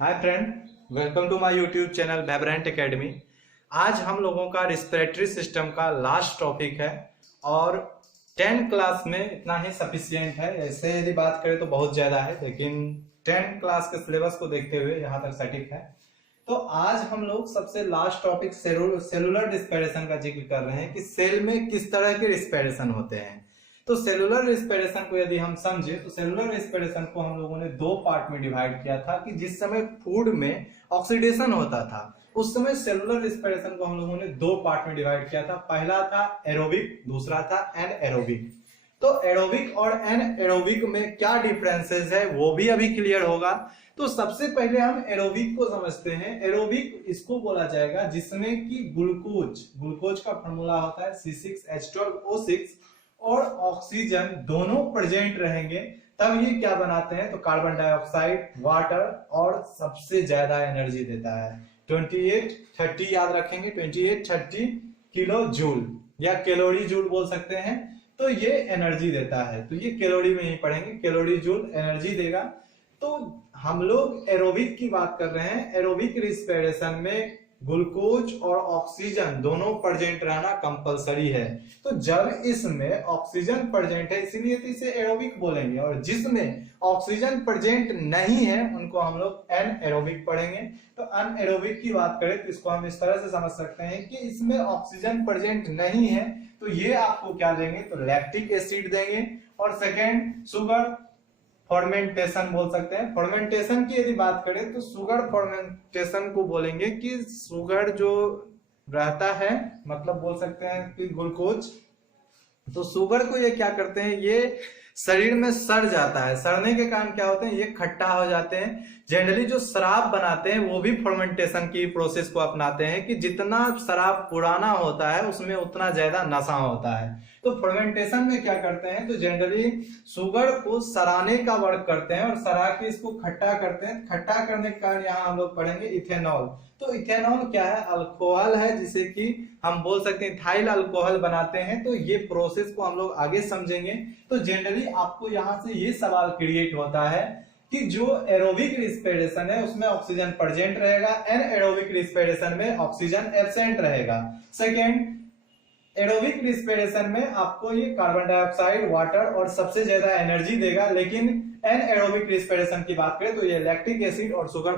Hi friend, welcome to my YouTube channel Vibrant Academy. आज हम लोगों का रिस्पिरेटरी सिस्टम का लास्ट टॉपिक है और 10 क्लास में इतना ही सफिशिएंट है। ऐसे यदि बात करें तो बहुत ज्यादा है, लेकिन 10 क्लास के सिलेबस को देखते हुए यहाँ तक सटीक है। तो आज हम लोग सबसे लास्ट टॉपिक सेलुलर रिस्पिरेशन का जिक्र कर रहे हैं कि सेल में किस तरह के रिस्पिरेशन होते हैं। तो सेलुलर रिस्पिरेशन को यदि हम समझे तो सेलुलर रिस्पिरेशन को हम लोगों ने दो पार्ट में डिवाइड किया था कि जिस समय फूड में ऑक्सीडेशन होता था उस समय सेलुलर रिस्पिरेशन को हम लोगों ने दो पार्ट में डिवाइड किया था। पहला था एरोबिक, दूसरा था एनएरोबिक। तो एरोबिक और एनएरोबिक में क्या डिफरेंसेस है वो भी अभी क्लियर होगा। तो सबसे पहले हम एरोबिक को समझते हैं। एरोबिक इसको बोला जाएगा जिसमें कि ग्लूकोज का फॉर्मूला होता है C6H12O6 और ऑक्सीजन दोनों प्रेजेंट रहेंगे, तब ये क्या बनाते हैं तो कार्बन डाइऑक्साइड, वाटर और सबसे ज्यादा एनर्जी देता है 28-30, याद रखेंगे 28-30 किलो जूल या कैलोरी जूल बोल सकते हैं। तो ये एनर्जी देता है, तो ये कैलोरी में ही पढ़ेंगे, कैलोरी जूल एनर्जी देगा। तो हम लोग एरोबिक की बात कर रहे हैं। एरोबिक रिस्पिरेशन में ग्लूकोज और ऑक्सीजन दोनों प्रेजेंट रहना कंपलसरी है। तो जब इसमें ऑक्सीजन प्रेजेंट है इसीलिए तो इसे एरोबिक बोलेंगे, और जिसमें ऑक्सीजन प्रेजेंट नहीं है उनको हम लोग एनएरोबिक पढ़ेंगे। तो अनएरोबिक की बात करें तो इसको हम इस तरह से समझ सकते हैं कि इसमें ऑक्सीजन प्रेजेंट नहीं है तो ये आपको क्या देंगे तो लैक्टिक एसिड देंगे। और सेकेंड शुगर फर्मेंटेशन बोल सकते हैं। फर्मेंटेशन की यदि बात करें तो शुगर फर्मेंटेशन को बोलेंगे कि शुगर जो रहता है, मतलब बोल सकते हैं कि ग्लूकोज, तो शुगर को ये क्या करते हैं, ये शरीर में सड़ जाता है। सड़ने के कारण क्या होते हैं, ये खट्टा हो जाते हैं। जनरली जो शराब बनाते हैं वो भी फर्मेंटेशन की प्रोसेस को अपनाते हैं कि जितना शराब पुराना होता है उसमें उतना ज्यादा नशा होता है। तो फर्मेंटेशन में क्या करते हैं तो जनरली शुगर को सराने का वर्क करते हैं और सरा के इसको खट्टा करते हैं। खट्टा करने के कारण यहाँ हम लोग पढ़ेंगे इथेनॉल। तो इथेनॉल क्या है, अल्कोहल है, जिसे कि हम बोल सकते हैं इथाइल अल्कोहल बनाते हैं। तो ये प्रोसेस को हम लोग आगे समझेंगे। तो जनरली आपको यहाँ से ये सवाल क्रिएट होता है कि जो एरोबिक रिस्पिरेशन है उसमें ऑक्सीजन प्रेजेंट रहेगा, एनएरोबिक रिस्पिरेशन में ऑक्सीजन एब्सेंट रहेगा। सेकेंड, एरोबिक रिस्पिरेशन में आपको ये कार्बन डाइऑक्साइड, वाटर और सबसे ज्यादा एनर्जी देगा, लेकिन एनएरोबिक रिस्पिरेशन की बात करें तो ये लैक्टिक एसिड और शुगर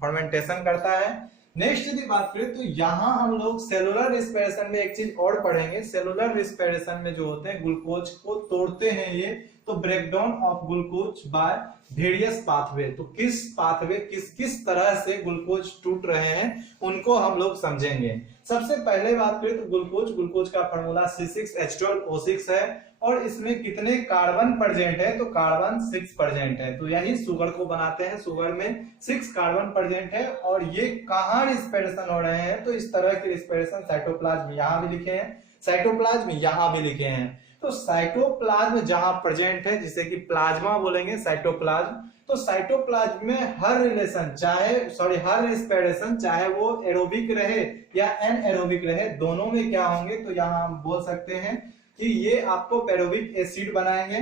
फर्मेंटेशन करता है। नेक्स्ट यदि बात करें तो यहाँ हम लोग सेलुलर रिस्पिरेशन में एक चीज और पढ़ेंगे। सेलुलर रिस्पिरेशन में जो होते हैं ग्लूकोज को तोड़ते हैं ये, तो breakdown of glucose by various pathway. तो किस पाथवे, किस तरह से ग्लूकोज टूट रहे हैं उनको हम लोग समझेंगे। सबसे पहले बात करें तो ग्लूकोज का फॉर्मूला C6H12O6 है और इसमें कितने कार्बन प्रेजेंट है तो कार्बन 6 प्रेजेंट है। तो यही शुगर को बनाते हैं, शुगर में 6 कार्बन प्रेजेंट है। और ये कहाँ रिस्पिरेशन हो रहे हैं तो इस तरह के रिस्पिरेशन साइटोप्लाज्म यहाँ भी लिखे हैं, साइटोप्लाज्म यहाँ भी लिखे हैं। तो साइटोप्लाज्म जहां प्रेजेंट है जिसे कि प्लाज्मा बोलेंगे, साइटोप्लाज्म। तो साइटोप्लाज्म में हर हर रिस्पिरेशन चाहे वो एरोबिक रहे या एनएरोबिक रहे, दोनों में क्या होंगे तो यहाँ हम बोल सकते हैं कि ये आपको पेरोबिक एसिड बनाएंगे,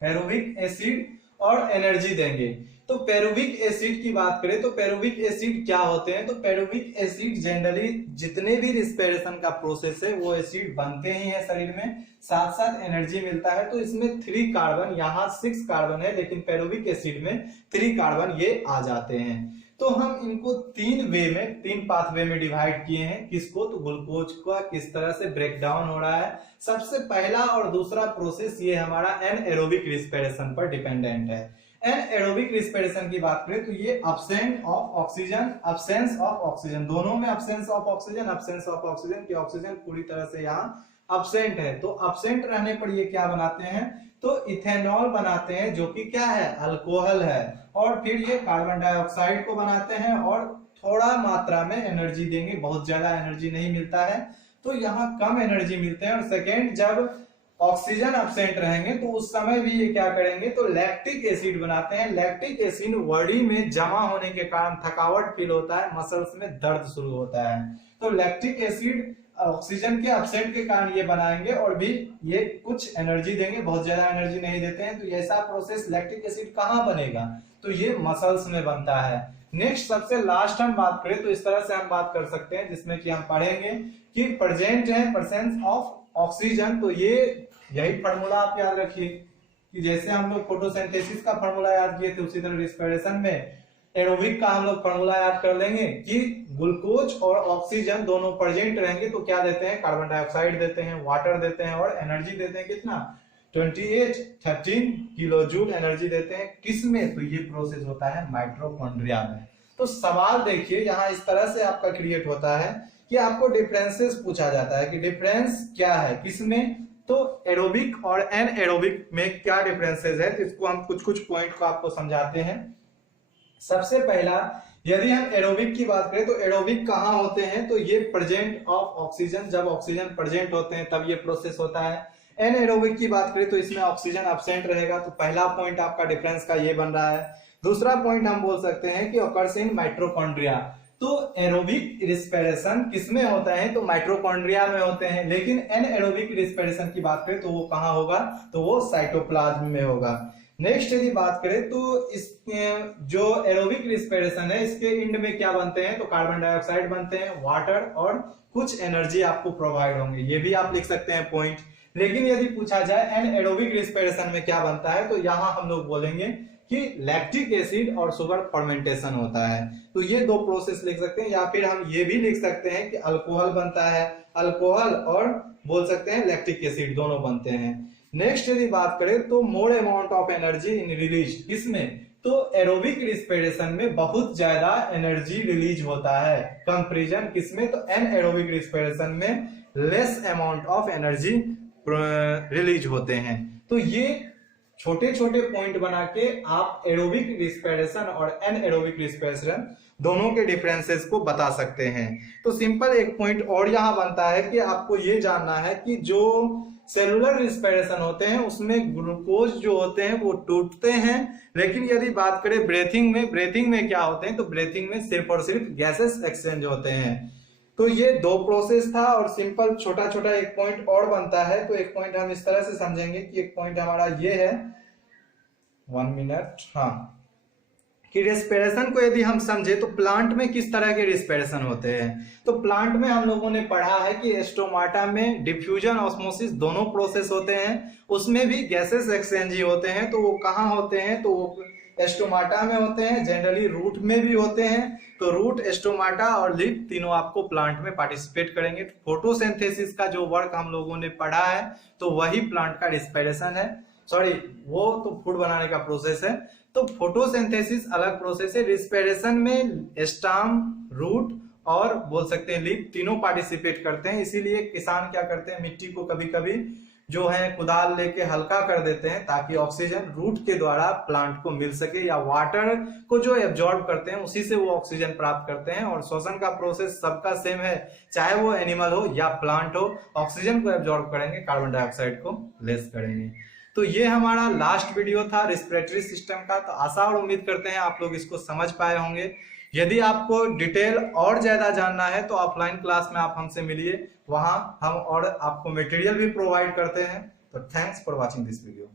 पेरोबिक एसिड और एनर्जी देंगे। तो पेरोबिक एसिड की बात करें तो पेरोबिक एसिड क्या होते हैं तो पेरोबिक एसिड जनरली जितने भी रिस्पिरेशन का प्रोसेस है वो एसिड बनते ही है शरीर में, साथ साथ एनर्जी मिलता है। तो इसमें 3 कार्बन, यहाँ 6 कार्बन है लेकिन पेरोबिक एसिड में 3 कार्बन ये आ जाते हैं। तो हम इनको 3 पाथवे में डिवाइड किए हैं। किसको तो ग्लूकोज का किस तरह से ब्रेक डाउन हो रहा है। सबसे पहला और दूसरा प्रोसेस ये हमारा एनएरोबिक रिस्पिरेशन पर डिपेंडेंट है। एनएरोबिक रिस्पिरेशन की बात करें तो ये एब्सेंस ऑफ ऑक्सीजन, दोनों में एब्सेंस ऑफ ऑक्सीजन की ऑक्सीजन पूरी तरह से यहाँ एब्सेंट है। तो एब्सेंट रहने पर ये क्या बनाते हैं तो इथेनॉल बनाते हैं जो कि क्या है, अल्कोहल है। और फिर ये कार्बन डाइऑक्साइड को बनाते हैं और थोड़ा मात्रा में एनर्जी देंगे, बहुत ज्यादा एनर्जी नहीं मिलता है, तो यहाँ कम एनर्जी मिलते हैं। और सेकेंड, जब ऑक्सीजन एब्सेंट रहेंगे तो उस समय भी ये क्या करेंगे तो लैक्टिक एसिड बनाते हैं। लैक्टिक एसिड बॉडी में जमा होने के कारण थकावट फील होता है, मसल्स में दर्द शुरू होता है। तो लैक्टिक एसिड ऑक्सीजन के एब्सेंट के कारण ये बनाएंगे और भी ये कुछ एनर्जी देंगे, बहुत ज्यादा एनर्जी नहीं देते हैं। तो ऐसा प्रोसेस लैक्टिक एसिड कहाँ बनेगा, तो ये मसल्स में बनता है। नेक्स्ट सबसे लास्ट हम बात करें तो इस तरह से हम बात कर सकते हैं जिसमें कि हम पढ़ेंगे कि प्रेजेंट है प्रेजेंस ऑफ ऑक्सीजन। तो ये यही फार्मूला आप याद रखिए कि जैसे हम लोग फोटोसिंथेसिस का फार्मूला याद किए थे उसी तरह रिस्पिरेशन में एरोबिक का हम लोग फार्मूला याद कर लेंगे कि ग्लूकोज और ऑक्सीजन दोनों प्रेजेंट रहेंगे तो क्या देते हैं, कार्बन डाइऑक्साइड देते हैं, वाटर देते हैं और एनर्जी देते हैं कितना 13 किलो जूल एनर्जी देते हैं। किसमें, तो ये प्रोसेस होता है माइटोकॉन्ड्रिया में। तो सवाल देखिए यहाँ इस तरह से आपका क्रिएट होता है कि आपको डिफरेंसेस पूछा जाता है कि डिफरेंस क्या है किसमें, तो एरोबिक और एनएरोबिक में क्या डिफरेंसेस है। तो इसको हम कुछ कुछ पॉइंट को आपको समझाते हैं। सबसे पहला यदि हम एरोबिक की बात करें तो एरोबिक कहाँ होते हैं, तो ये प्रेजेंट ऑफ ऑक्सीजन, जब ऑक्सीजन प्रेजेंट होते हैं तब ये प्रोसेस होता है। एनएरोबिक की बात करें तो इसमें ऑक्सीजन एब्सेंट रहेगा। तो पहला पॉइंट आपका डिफरेंस का ये बन रहा है। दूसरा पॉइंट हम बोल सकते हैं कि ऑकर्स इन माइटोकॉन्ड्रिया। तो एरोबिक रिस्पिरेशन किसमें होता है, तो माइटोकॉन्ड्रिया में होते हैं। लेकिन एनएरोबिक रिस्पिरेशन की बात करें तो वो कहाँ होगा, तो वो साइटोप्लाज्म में होगा। नेक्स्ट यदि बात करें तो इस जो एरोबिक रिस्पिरेशन है इसके एंड में क्या बनते हैं, तो कार्बन डाइऑक्साइड बनते हैं, वाटर और कुछ एनर्जी आपको प्रोवाइड होंगे। ये भी आप लिख सकते हैं पॉइंट। लेकिन यदि पूछा जाए एनएरोबिक रिस्पिरेशन में क्या बनता है, तो यहाँ हम लोग बोलेंगे कि लैक्टिक एसिड और शुगर फर्मेंटेशन होता है। तो ये दो प्रोसेस लिख सकते हैं, या फिर हम ये भी लिख सकते हैं कि अल्कोहल बनता है, अल्कोहल और बोल सकते हैं लैक्टिक एसिड दोनों बनते हैं। नेक्स्ट यदि बात करें तो more amount of energy in release, इसमें तो एरोबिक रिस्पिरेशन में बहुत ज्यादा एनर्जी रिलीज होता है कंपैरिजन किसमें, तो एनएरोबिक रिस्पिरेशन में less amount of energy release होते हैं। तो ये छोटे छोटे पॉइंट बना के आप एरोबिक रिस्पिरेशन और एनएरोबिक रिस्पिरेशन दोनों के डिफरेंसेस को बता सकते हैं। तो सिंपल एक पॉइंट और यहाँ बनता है कि आपको ये जानना है कि जो सेलुलर रिस्पिरेशन होते हैं उसमें ग्लूकोज जो होते हैं वो टूटते हैं। लेकिन यदि बात करें ब्रेथिंग में क्या होते हैं, तो ब्रेथिंग में सिर्फ और सिर्फ गैसेस एक्सचेंज होते हैं। तो ये दो प्रोसेस था और सिंपल छोटा छोटा एक पॉइंट और बनता है। तो एक पॉइंट हम इस तरह से समझेंगे कि एक पॉइंट हमारा ये है 1 मिनट, हाँ, कि रेस्पिरेशन को यदि हम समझे तो प्लांट में किस तरह के रेस्पिरेशन होते हैं। तो प्लांट में हम लोगों ने पढ़ा है कि स्टोमाटा में डिफ्यूजन ऑस्मोसिस दोनों प्रोसेस होते हैं, उसमें भी गैसेस एक्सचेंज ही होते हैं। तो वो कहाँ होते हैं, तो वो स्टोमाटा में होते हैं, जनरली रूट में भी होते हैं। तो रूट, स्टोमाटा और लीफ तीनों आपको प्लांट में पार्टिसिपेट करेंगे। फोटोसिंथेसिस का जो वर्क हम लोगों ने पढ़ा है तो वही प्लांट का रेस्पिरेशन है, सॉरी वो तो फूड बनाने का प्रोसेस है। तो फोटोसिंथेसिस अलग प्रोसेस है। रेस्पिरेशन में स्टाम, रूट और बोल सकते हैं लीफ तीनों पार्टिसिपेट करते हैं। इसीलिए किसान क्या करते हैं, मिट्टी को कभी कभी जो है कुदाल लेके हल्का कर देते हैं ताकि ऑक्सीजन रूट के द्वारा प्लांट को मिल सके, या वाटर को जो एब्जॉर्ब करते हैं उसी से वो ऑक्सीजन प्राप्त करते हैं। और श्वसन का प्रोसेस सबका सेम है, चाहे वो एनिमल हो या प्लांट हो, ऑक्सीजन को एब्जॉर्ब करेंगे, कार्बन डाइऑक्साइड को लेस करेंगे। तो ये हमारा लास्ट वीडियो था रेस्पिरेटरी सिस्टम का। तो आशा और उम्मीद करते हैं आप लोग इसको समझ पाए होंगे। यदि आपको डिटेल और ज्यादा जानना है तो ऑफलाइन क्लास में आप हमसे मिलिए, वहां हम और आपको मटेरियल भी प्रोवाइड करते हैं। तो thanks for watching this video.